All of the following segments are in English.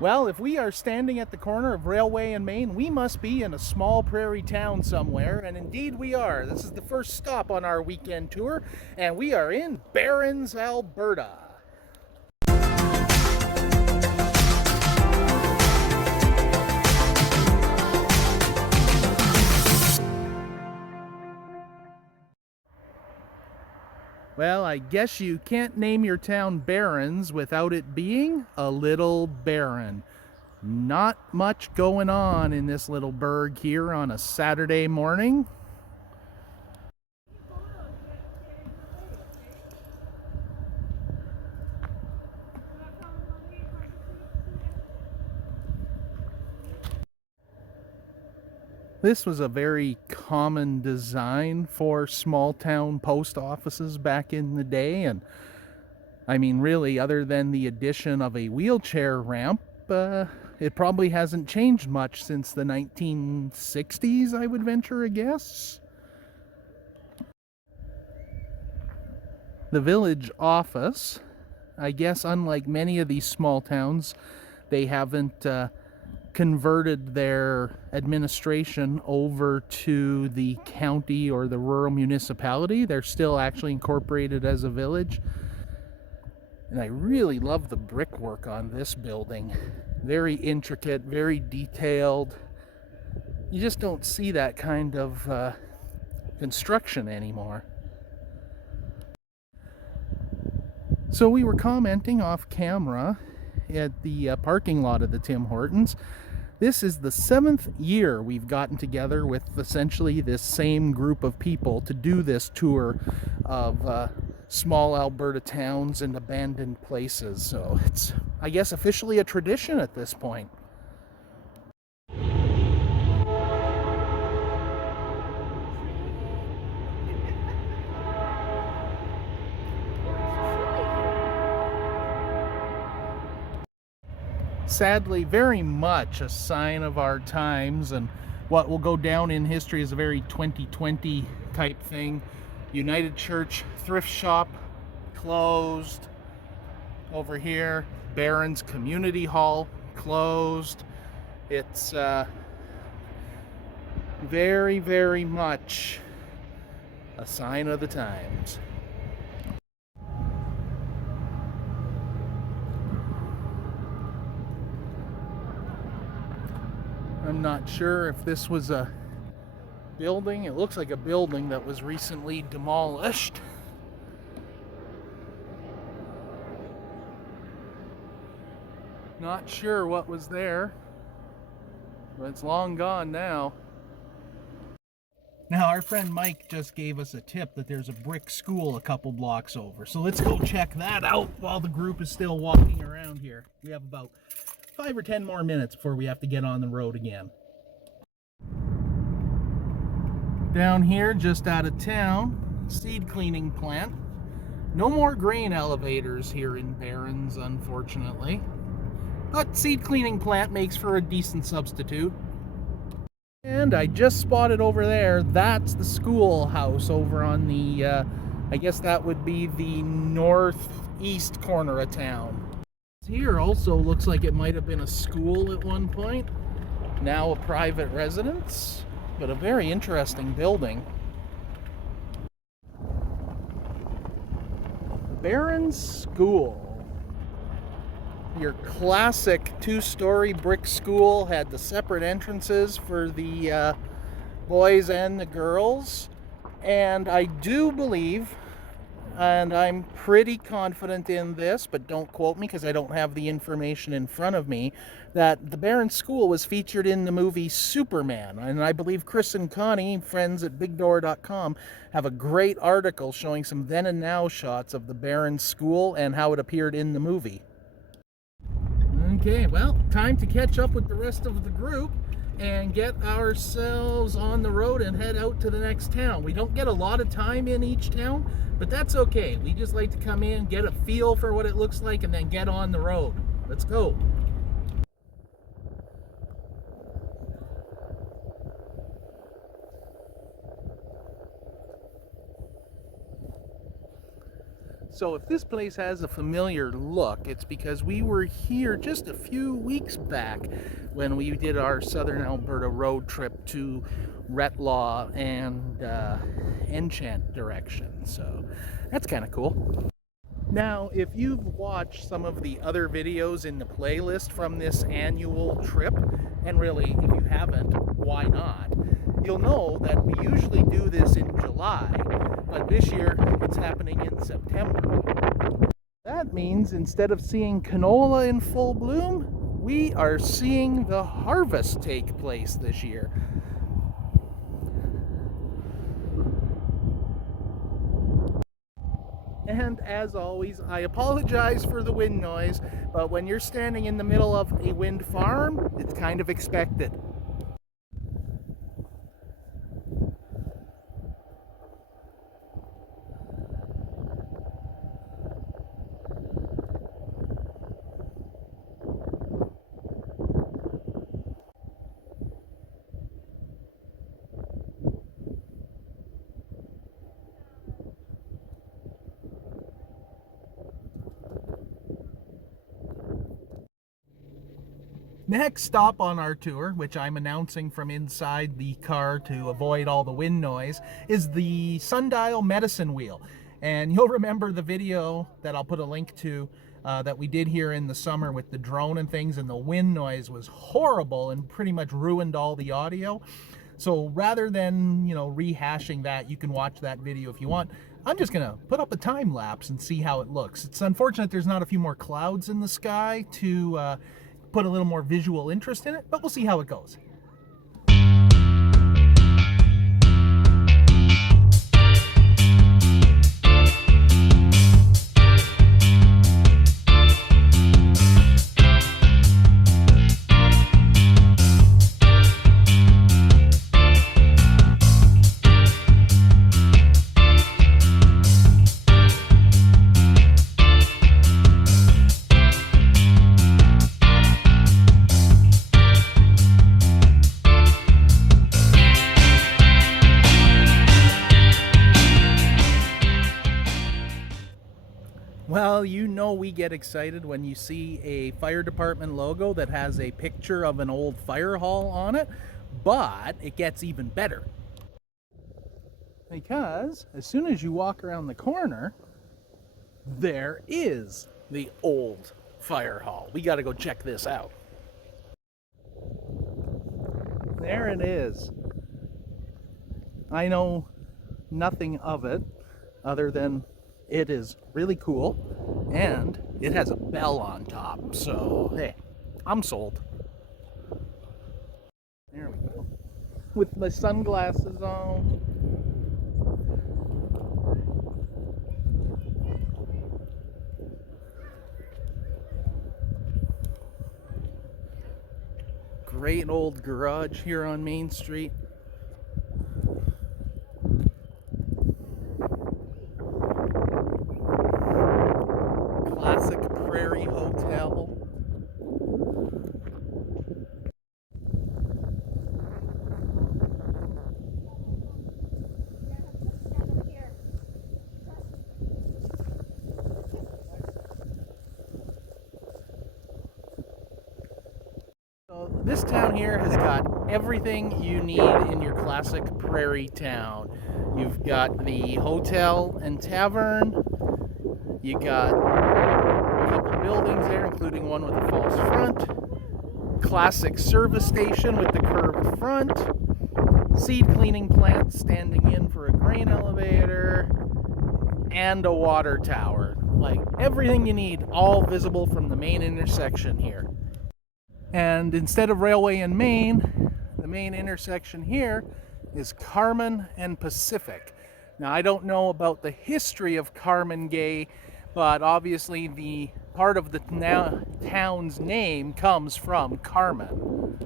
Well, if we are standing at the corner of Railway and Main, we must be in a small prairie town somewhere, and indeed we are. This is the first stop on our weekend tour, and we are in Barrens, Alberta. Well, I guess you can't name your town Barrens without it being a little barren. Not much going on in this little burg here on a Saturday morning. This was a very common design for small town post offices back in the day, and I mean, really, other than the addition of a wheelchair ramp, it probably hasn't changed much since the 1960s, I would venture a guess. The village office, I guess unlike many of these small towns, they haven't converted their administration over to the county or the rural municipality. They're still actually incorporated as a village. And I really love the brickwork on this building. Very intricate, very detailed. You just don't see that kind of construction anymore. So we were commenting off camera at the parking lot of the Tim Hortons. This is the 7th year we've gotten together with essentially this same group of people to do this tour of small Alberta towns and abandoned places. So it's, I guess, officially a tradition at this point. Sadly, very much a sign of our times and what will go down in history as a very 2020 type thing. United Church thrift shop closed. Over here, Barrens Community Hall closed. It's very, very much a sign of the times. I'm not sure if this was a building. It looks like a building that was recently demolished. Not sure what was there, but it's long gone now. Now, our friend Mike just gave us a tip that there's a brick school a couple blocks over. So let's go check that out while the group is still walking around here. We have about 5 or 10 more minutes before we have to get on the road again. Down here, just out of town, seed cleaning plant. No more grain elevators here in Barrens, unfortunately. But seed cleaning plant makes for a decent substitute. And I just spotted over there, that's the schoolhouse over on the, I guess that would be the northeast corner of town. Here also looks like it might have been a school at one point. Now a private residence, but a very interesting building. Barrens School. Your classic 2-story brick school, had the separate entrances for the boys and the girls. And I do believe, and I'm pretty confident in this, but don't quote me because I don't have the information in front of me, that the Barrens School was featured in the movie Superman. And I believe Chris and Connie, friends at BigDoor.com, have a great article showing some then and now shots of the Barrens School and how it appeared in the movie. Okay, well, time to catch up with the rest of the group and get ourselves on the road and head out to the next town. We don't get a lot of time in each town, but that's okay. We just like to come in, get a feel for what it looks like, and then get on the road. Let's go. So if this place has a familiar look, it's because we were here just a few weeks back when we did our Southern Alberta road trip to Retlaw and Enchant direction. So that's kind of cool. Now, if you've watched some of the other videos in the playlist from this annual trip, and really, if you haven't, why not? You'll know that we usually do this in July, but this year it's happening in September. That means instead of seeing canola in full bloom, we are seeing the harvest take place this year. And as always, I apologize for the wind noise, but when you're standing in the middle of a wind farm, it's kind of expected. Next stop on our tour, which I'm announcing from inside the car to avoid all the wind noise, is the Sundial Medicine Wheel. And you'll remember the video that I'll put a link to that we did here in the summer with the drone and things, and the wind noise was horrible and pretty much ruined all the audio. So rather than, rehashing that, you can watch that video if you want. I'm just gonna put up a time lapse and see how it looks. It's unfortunate there's not a few more clouds in the sky to put a little more visual interest in it, but we'll see how it goes. Well, we get excited when you see a fire department logo that has a picture of an old fire hall on it, but it gets even better. Because as soon as you walk around the corner, there is the old fire hall. We got to go check this out. There it is. I know nothing of it other than it is really cool, and it has a bell on top, so hey, I'm sold. There we go. With my sunglasses on. Great old garage here on Main Street. Classic Prairie Hotel. So this town here has got everything you need in your classic prairie town. You've got the hotel and tavern. You got a couple buildings there, including one with a false front. Classic service station with the curved front. Seed cleaning plant standing in for a grain elevator. And a water tower. Like everything you need, all visible from the main intersection here. And instead of Railway and Main, the main intersection here is Carman and Pacific. Now, I don't know about the history of Carmangay, but obviously the part of the town's name comes from Carman.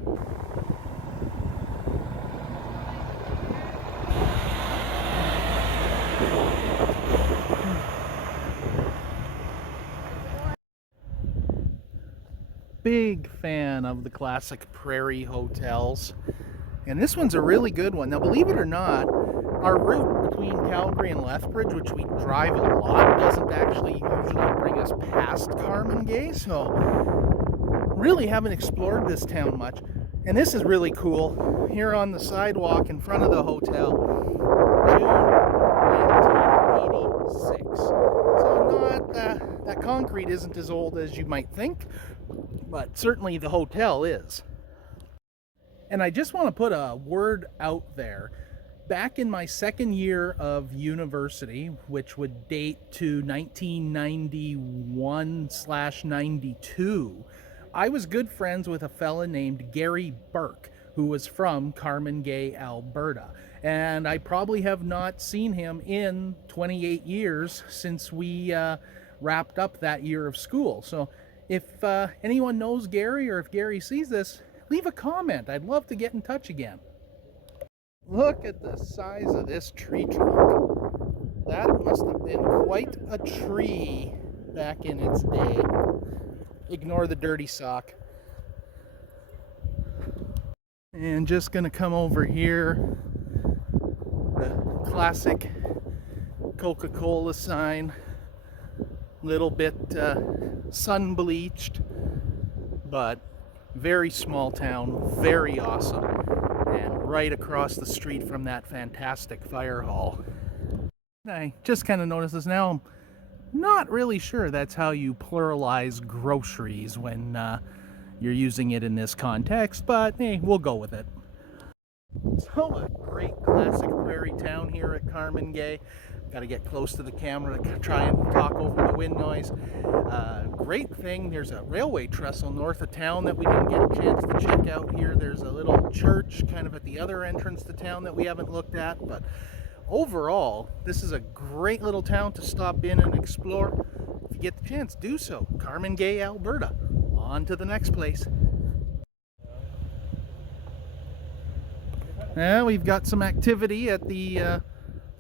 Big fan of the classic prairie hotels, and this one's a really good one. Now, believe it or not, Our route between Calgary and Lethbridge, which we drive a lot, doesn't actually usually bring us past Carmangay, so really haven't explored this town much. And this is really cool. Here on the sidewalk in front of the hotel, June 1986. So that concrete isn't as old as you might think, but certainly the hotel is. And I just want to put a word out there. Back in my second year of university, which would date to 1991/92, I was good friends with a fella named Gary Burke, who was from Carmangay, Alberta. And I probably have not seen him in 28 years since we wrapped up that year of school. So if anyone knows Gary, or if Gary sees this, leave a comment. I'd love to get in touch again. Look at the size of this tree trunk. That must have been quite a tree back in its day. Ignore the dirty sock. And just gonna come over here. The classic Coca-Cola sign. Little bit sun bleached, but very small town, very awesome. And right across the street from that fantastic fire hall. I just kind of noticed this now. I'm not really sure that's how you pluralize groceries when you're using it in this context, but hey, we'll go with it. So a great classic prairie town here at Carmangay. Got to get close to the camera to try and talk over the wind noise. Great thing, there's a railway trestle north of town that we didn't get a chance to check out here. There's a little church kind of at the other entrance to town that we haven't looked at, but overall, this is a great little town to stop in and explore. If you get the chance, do so. Carmangay, Alberta. On to the next place. Now we've got some activity at the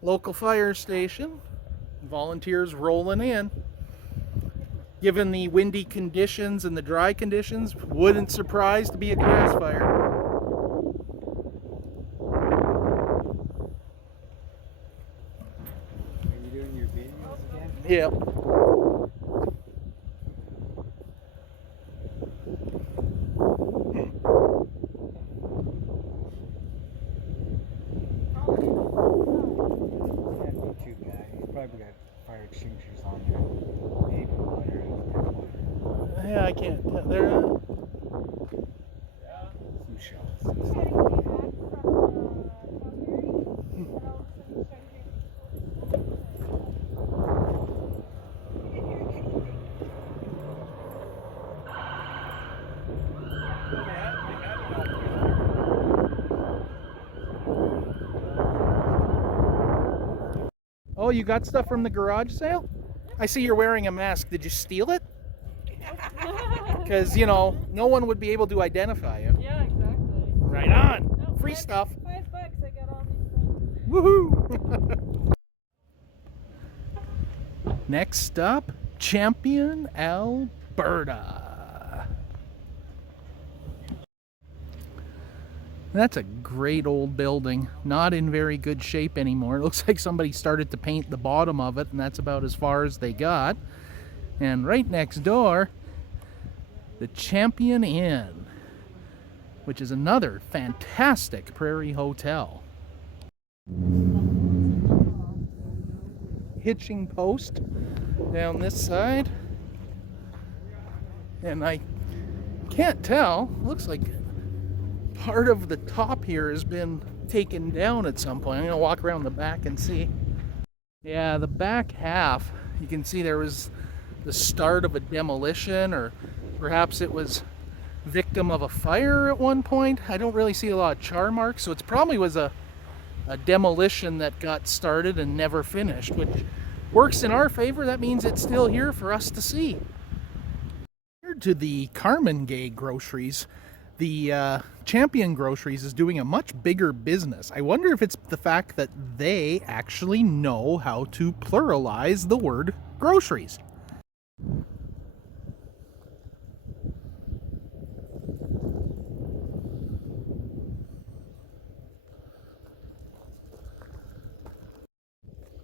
local fire station. Volunteers rolling in. Given the windy conditions and the dry conditions, wouldn't surprise to be a grass fire. Are you doing your videos again? Yep. Can't be too bad. You probably got fire extinguishers on there. Maybe water. Yeah, I can't tell. There. Some shells. Oh, you got stuff from the garage sale? I see you're wearing a mask. Did you steal it? Because, you know, no one would be able to identify you. Yeah, exactly. Right on. No, Free stuff. $5, I got all these things. Woohoo! Next up, Champion, Alberta. That's a great old building. Not in very good shape anymore. It looks like somebody started to paint the bottom of it, and that's about as far as they got. And right next door, the Champion Inn, which is another fantastic prairie hotel. Hitching post down this side. And I can't tell, looks like part of the top here has been taken down at some point. I'm gonna walk around the back and see. Yeah, the back half, you can see there was the start of a demolition, or perhaps it was victim of a fire at one point. I don't really see a lot of char marks, so it probably was a demolition that got started and never finished, which works in our favor. That means it's still here for us to see. Here to the Carmangay groceries, the Champion Groceries is doing a much bigger business. I wonder if it's the fact that they actually know how to pluralize the word groceries.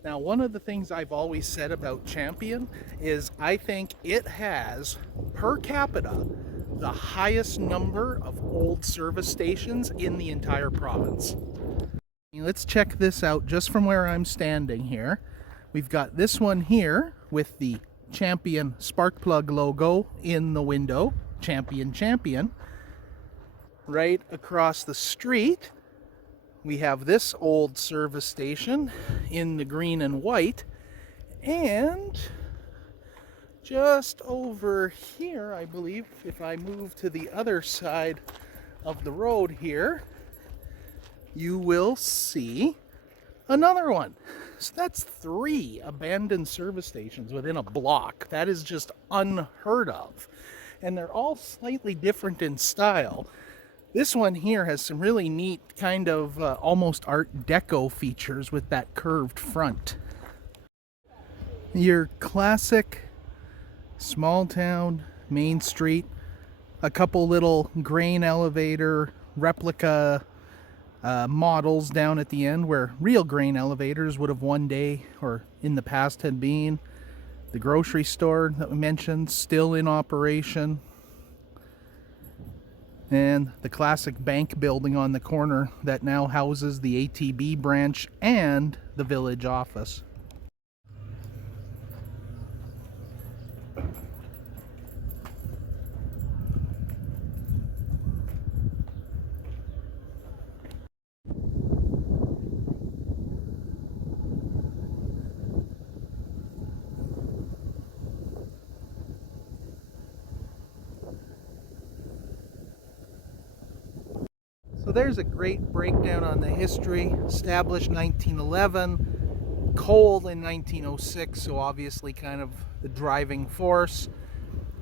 Now, one of the things I've always said about Champion is I think it has, per capita, the highest number of old service stations in the entire province. Let's check this out just from where I'm standing here. We've got this one here with the Champion spark plug logo in the window. Champion, Champion. Right across the street, we have this old service station in the green and white. And just over here, I believe, if I move to the other side of the road here, you will see another one. So that's 3 abandoned service stations within a block. That is just unheard of. And they're all slightly different in style. This one here has some really neat kind of almost Art Deco features with that curved front. Your classic small town main street, a couple little grain elevator replica models down at the end where real grain elevators would have one day or in the past had been. The grocery store that we mentioned still in operation. And the classic bank building on the corner that now houses the ATB branch and the village office. So there's a great breakdown on the history. Established 1911, coal in 1906, so obviously kind of the driving force.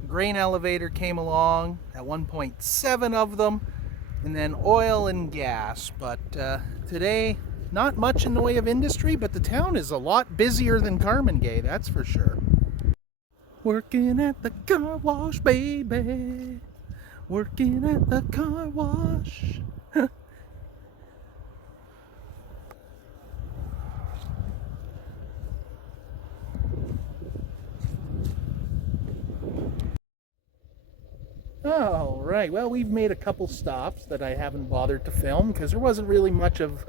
Grain elevator came along, at one point 7 of them, and then oil and gas. But today, not much in the way of industry, but the town is a lot busier than Carmangay, that's for sure. Working at the car wash, baby. Working at the car wash. All right, well, we've made a couple stops that I haven't bothered to film because there wasn't really much of,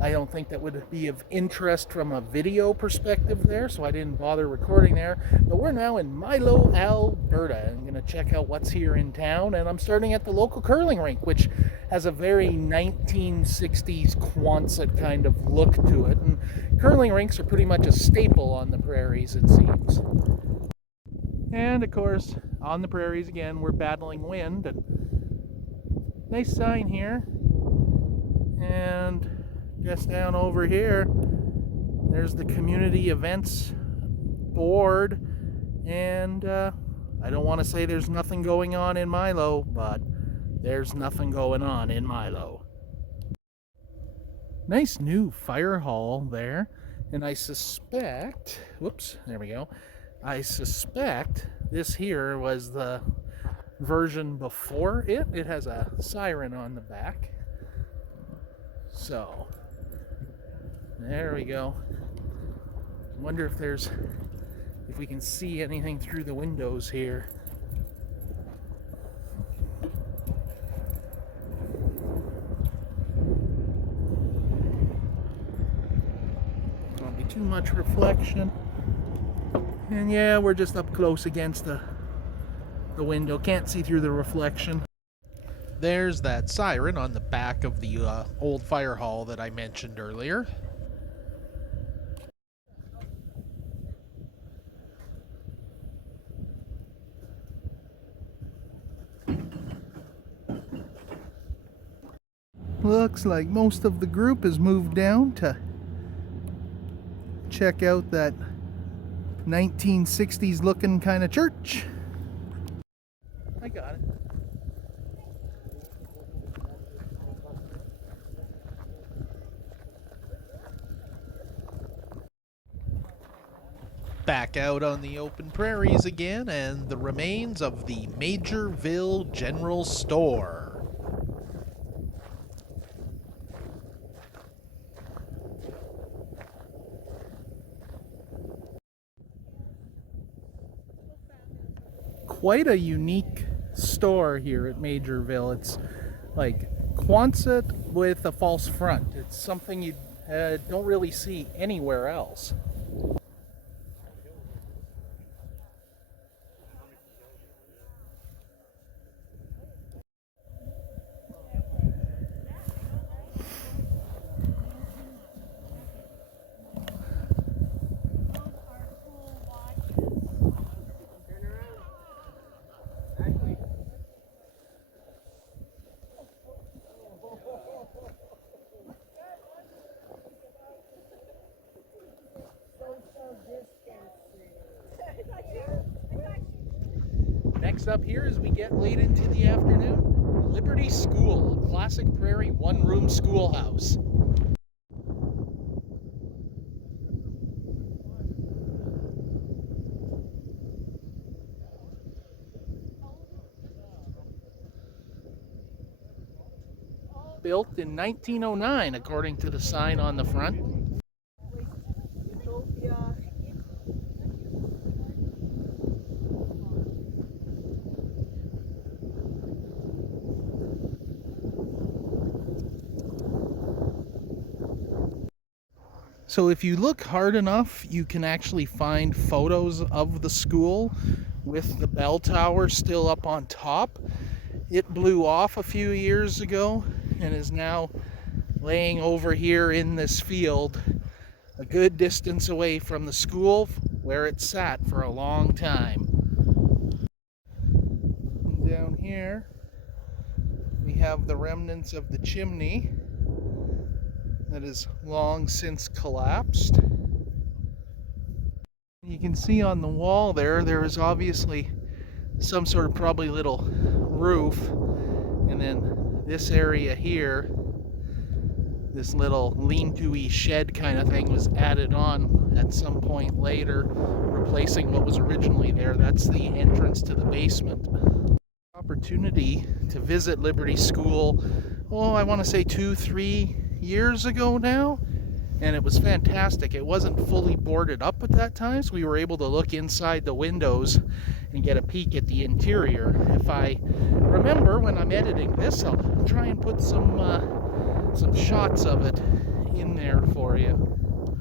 I don't think, that would be of interest from a video perspective there, so I didn't bother recording there. But we're now in Milo, Alberta. I'm going to check out what's here in town, and I'm starting at the local curling rink, which has a very 1960s Quonset kind of look to it. And curling rinks are pretty much a staple on the prairies, it seems. And of course, on the prairies again, we're battling wind. And nice sign here. And just down over here, there's the community events board. And I don't want to say there's nothing going on in Milo, but there's nothing going on in Milo. Nice new fire hall there. And I suspect, whoops, there we go. I suspect this here was the version before it. It has a siren on the back. So, there we go. I wonder if we can see anything through the windows here. Won't be too much reflection. And yeah, we're just up close against the window. Can't see through the reflection. There's that siren on the back of the old fire hall that I mentioned earlier. Looks like most of the group has moved down to check out that 1960s looking kind of church. I got it. Back out on the open prairies again, and the remains of the Majorville General Store. quite a unique store here at Majorville. It's like Quonset with a false front. It's something you don't really see anywhere else. Next up here, as we get late into the afternoon, Liberty School, a classic prairie one-room schoolhouse. Built in 1909, according to the sign on the front. So if you look hard enough, you can actually find photos of the school with the bell tower still up on top. It blew off a few years ago and is now laying over here in this field, a good distance away from the school where it sat for a long time. And down here we have the remnants of the chimney that is long since collapsed. You can see on the wall there is obviously some sort of probably little roof, and then this area here, this little lean-to-y shed kind of thing, was added on at some point later, replacing what was originally there. That's the entrance to the basement. Opportunity to visit Liberty School, I want to say 2-3 years ago now, and it was fantastic. It wasn't fully boarded up at that time, so we were able to look inside the windows and get a peek at the interior. If I remember, when I'm editing this, I'll try and put some shots of it in there for you.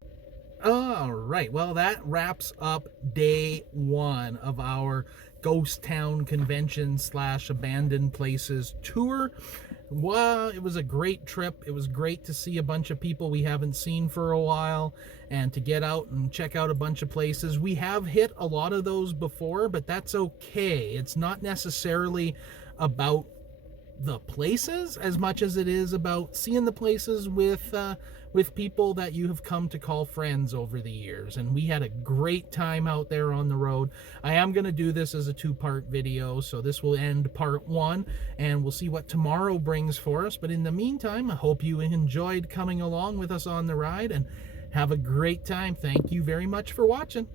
All right, well, that wraps up day one of our Ghost Town Convention / Abandoned Places tour. Well, it was a great trip. It was great to see a bunch of people we haven't seen for a while and to get out and check out a bunch of places. We have hit a lot of those before, but that's okay. It's not necessarily about the places as much as it is about seeing the places with people that you have come to call friends over the years. And we had a great time out there on the road. I am going to do this as a 2-part video, so this will end part 1, and we'll see what tomorrow brings for us. But in the meantime, I hope you enjoyed coming along with us on the ride, and have a great time. Thank you very much for watching.